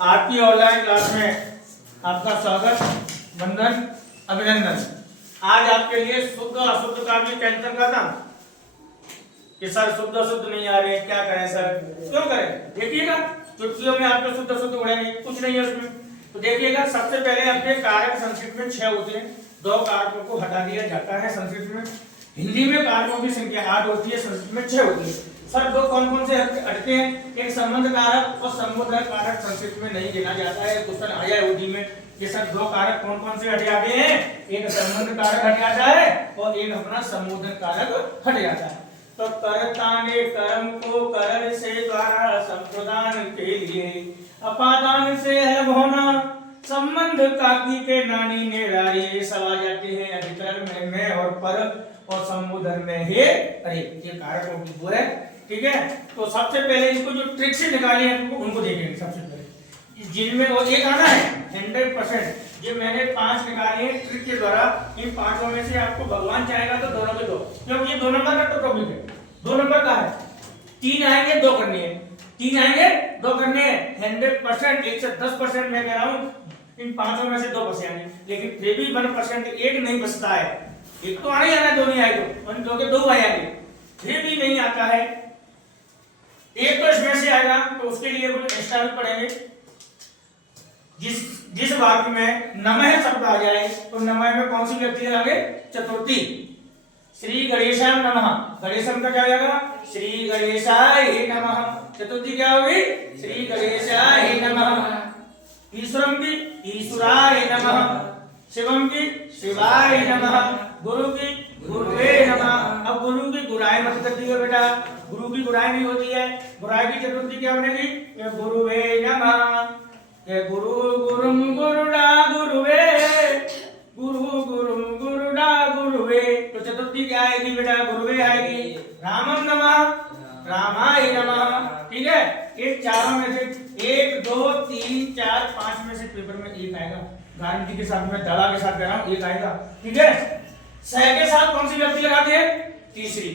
आपकी online class में आपका स्वागत, वंदन, अभिनंदन। आज आपके लिए शुद्ध अशुद्ध का भी टेंशन का था कि सर शुद्ध अशुद्ध नहीं आ रहे, क्या करें सर, क्यों करें? देखिएगा चुटकियों में आपके शुद्ध अशुद्ध उड़ेंगे, कुछ नहीं है उसमें। तो देखिएगा सबसे पहले अपने कारक संस्कृत में 6 होते हैं, 2 कारकों को हटा दिया जाता है संस्कृत में। हिंदी में कारकों की संख्या 8 होती है, संस्कृत में 6 होती है। सर दो कौन कौन से हटते हैं? एक संबंध कारक और संबोधन कारक संस्कृत में नहीं गिना जाता है। क्वेश्चन आया है में कि सर दो कारक कौन कौन से हट जाते हैं? एक संबंध कारक हट जाता है और एक अपना संबोधन कारक हट जाता है। तो कर्ता ने कर्म को कर से द्वारा संप्रदान के लिए अपादान से है होना संबंध काकी के नानी ने रारी, ये सब आ जाते हैं अधिकरण में और पर और संबोधन में है। अरे ये कारकों की वो है, ठीक है। तो सबसे पहले इसको जो ट्रिक से निकाली है उनको देखेंगे। सबसे पहले जिनमें वो एक आना है 100%, जो मैंने 5 निकाले हैं ट्रिक के द्वारा। इन 5 में से आपको भगवान चाहेगा तो दोनों के दो, क्योंकि ये 2 नंबर का टॉपिक है। 2 नंबर का है, 3 आएंगे 2 करने हैं, 3 आएंगे 2 करने हैं। 100% 110% मैं कह रहा हूँ इन 5 में से 2 बचे आएंगे, लेकिन फिर भी 1% एक नहीं बचता है। एक तो आना ही आना, 2 नहीं आएगा, उन 2 के 2 आएंगे, फिर भी नहीं आता है एक तो इसमें से आएगा, तो उसके लिए कुछ एक्स्ट्रा भी पढ़ेंगे। जिस वाक्य में नमः शब्द आ जाए तो नमः में कौन सी व्यक्ति लगाएंगे? चतुर्थी। श्री गणेशाय नमः, गणेशम का क्या हो जाएगा? श्री गणेशाय नमः। चतुर्थी क्या होगी? श्री गणेशाय नमः। ईश्वरम की ईश्वराय नमः, शिवम की शिवाय नमः, गुरु की गुरुवे नमः। अब गुरु की गुराई मत कर दियो बेटा, गुरु की गुराई नहीं होती है। गुराई की चतुर्थी क्या बनेगी? गुरुवे नमः। गुरु गुरुम गुरुडा गुरुवे, गुरु गुरुम गुरुडा गुरुवे। तो चतुर्थी क्या आएगी बेटा? गुरुवे आएगी। रामम नमः, रामाय नमः, ठीक है। एक चारों में से 1 2 3 4 5 में से पेपर में एक आएगा, गारंटी के साथ, मैं दवा के साथ कह रहा हूं, एक आएगा, ठीक है। सह के साथ कौन सी व्यक्ति लगाते हैं? तीसरी।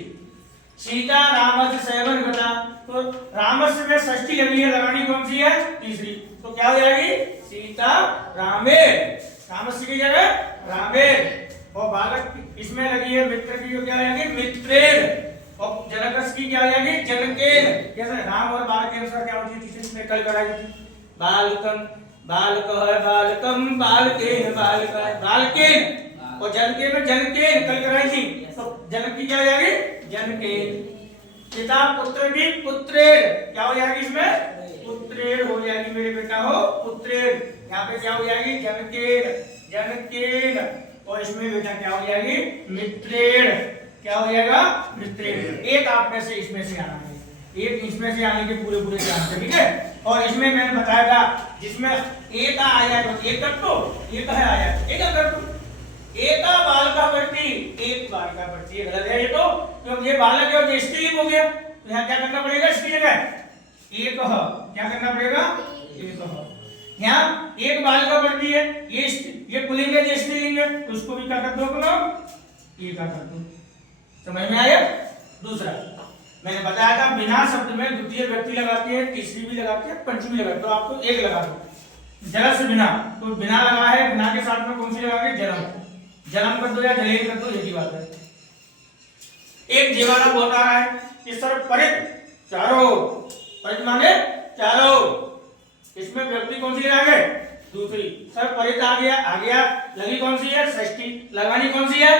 सीता रामस्य सेवन बता, तो रामस्य में षष्ठी लगी है, लगानी कौन सी है? तीसरी। तो क्या हो जाएगी? सीता रामेर, रामस्य की जगह रामेर। और बालक इसमें लगी है मित्र की, क्या हो जाएगी? मित्रेर। और जनकस की क्या हो जाएगी? जनकेन। जैसे राम और बालक के अनुसार क्या होती है? तीसरी में कल कराई थी। बालकम बालकः बालकम बालकेन बालकः बालकेन, और जनके में जनकेन कल कराई थी। तो जनक की क्या हो जाएगी? जनकेन। पिता पुत्र की पुत्रेर, क्या हो जाएगी इसमें? पुत्रेर हो जाएगी मेरे बेटा, हो पुत्रेर। यहाँ पे क्या हो जाएगी? जनकेन, जनकेन। और इसमें बेटा क्या हो जाएगी? मित्रेर। क्या हो जाएगा? मित्रेर। एक आप में से इसमें से आना है, एक इसमें से आने के पूरे पूरे चांस है, ठीक है। और इसमें मैंने बताया था जिसमें एक आया तो एक कर दो, एक है आया एक कर दो। एका बालका पड़ती, एक बालका पड़ती है, गलत है ये तो, क्योंकि ये बालक है और ये स्त्रीलिंग हो गया। तो यहाँ क्या करना पड़ेगा? इसकी जगह एक क्या करना पड़ेगा? एक। यहाँ एक बालका पड़ती है, ये पुल्लिंग है, ये स्त्रीलिंग है, तो उसको भी क्या कर दो? एक कर दो। समझ में आया? दूसरा मैंने बताया था बिना शब्द में द्वितीय व्यक्ति लगाती है, तीसरी भी लगाती है, पंचमी लगाती है, तो आपको एक लगा दो। जल से बिना, तो बिना लगा है, बिना के साथ में कौन सी लगाएंगे? जलम। जलम कर दो या जलेन कर दो, यही बात है। एक जीवाना बोल रहा है कि सर परित चारों, परित माने चारों, इसमें व्यक्ति कौन सी लगाएंगे? दूसरी। सर परित आ गया, लगी कौन सी है? षष्ठी। लगानी कौन सी है?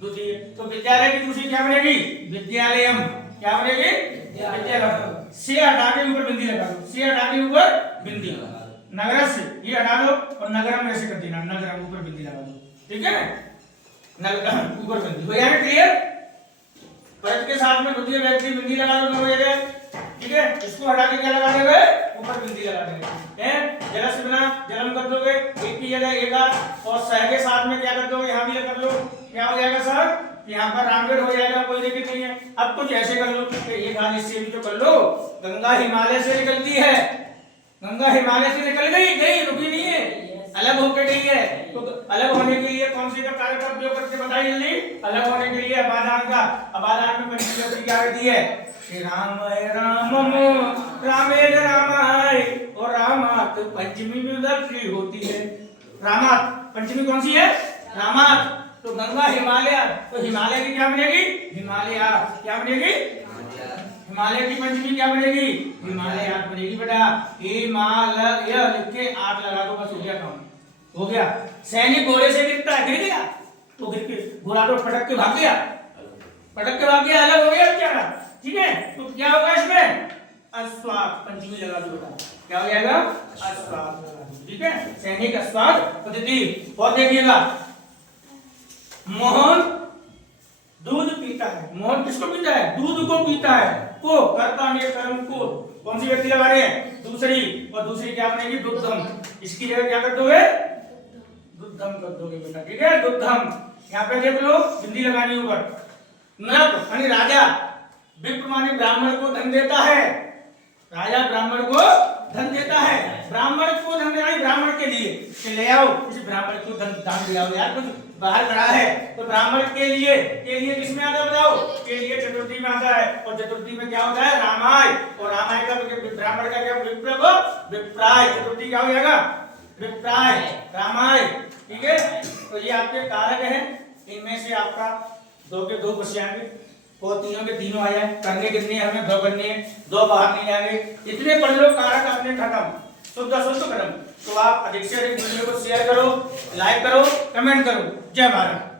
द्वितीय। तो विद्यालय की दूसरी क्या बनेगी? विद्यालयम। क्या बनेगी? विद्यालय। से हटा के ऊपर बिंदी लगा दो, से हटा के ऊपर बिंदी। नगर से ये हटा दो और नगरम ऐसे कर देना, नगरम ऊपर बिंदी लगा दो, ठीक है। नगरम ऊपर बिंदी हो जाएगा, क्लियर। परत के साथ में द्वितीय व्यक्ति बिंदी लगा दो, हो जाएगा, ठीक है। इसको हटा के क्या लगा देंगे? ऊपर बिंदी लगा देंगे, हैं। जल से बिना जलम कर दोगे, एक की जगह एक, और सह के साथ में क्या कर दोगे? यहाँ भी कर लो, क्या हो जाएगा सर? यहाँ पर रामगढ़ हो जाएगा, कोई दिक्कत नहीं है। अब कुछ ऐसे कर लो कि एक हाथ इससे भी तो कर लो। गंगा हिमालय से निकलती है, गंगा हिमालय से निकल गई, रुकी नहीं है, अलग होकर गई है। तो अलग होने के लिए कौन सी का कार्य का उपयोग करके बताइए जल्दी। अलग होने के लिए अपादान का, अपादान में पंचमी व्यक्ति क्या करती है? श्री राम रामम रामेण रामाय और रामा रामात पंचमी में उधर श्री होती है। रामात पंचमी कौन सी है? रामात। तो गंगा हिमालय, तो हिमालय की क्या बनेगी? हिमालय। क्या बनेगी? हिमालय की पंचमी क्या बनेगी? हिमालय बनेगी बेटा। हिमालय लिख के 8 लगा दो, बस हो गया काम, हो गया। सैनिक घोड़े से गिरता है, गिर गया तो गिर के घोड़ा तो पटक के भाग गया, पटक के भाग गया, अलग हो गया बेचारा, ठीक है। तो क्या होगा इसमें? अश्वात पंचमी लगा दो बेटा, क्या हो जाएगा? अश्वात लगा दो, ठीक है। सैनिक अश्वात पद्धति। और देखिएगा, मोहन दूध पीता है। मोहन किसको पीता है? दूध को पीता है। को कर्ता ने कर्म को कौन सी व्यक्ति लगा रहे हैं? दूसरी। और दूसरी क्या बनेगी? दुग्धम। इसकी जगह क्या कर दोगे? दुग्धम कर दोगे बेटा, ठीक है। दुग्धम। यहाँ पे देख लो, बिंदी लगानी ऊपर। नृप यानी राजा, विप्र माने ब्राह्मण को धन देता है। राजा ब्राह्मण को धन देता है। ब्राह्मण को धन देना है, ब्राह्मण के लिए कि ले आओ किसी ब्राह्मण को धन दान दिया हो यार, कुछ बाहर खड़ा है तो ब्राह्मण के लिए किसमें आता है बताओ? के लिए चतुर्थी में आता है। और चतुर्थी में क्या होता है? रामाय। और रामाय का ब्राह्मण का क्या? विप्र को विप्राय। चतुर्थी क्या हो जाएगा? विप्राय रामाय, ठीक है। तो ये आपके कारक हैं, इनमें से आपका 2 के 2 बच जाएंगे और तीनों के तीनों आ जाए। करने कितने हमें? 2 करने हैं, 2 बाहर नहीं जाएंगे। इतने पढ़ लो, कारक आपने खत्म। शुद्ध क्रम। तो आप अधिक से अधिक वीडियो को शेयर करो, लाइक करो, कमेंट करो। जय भारत।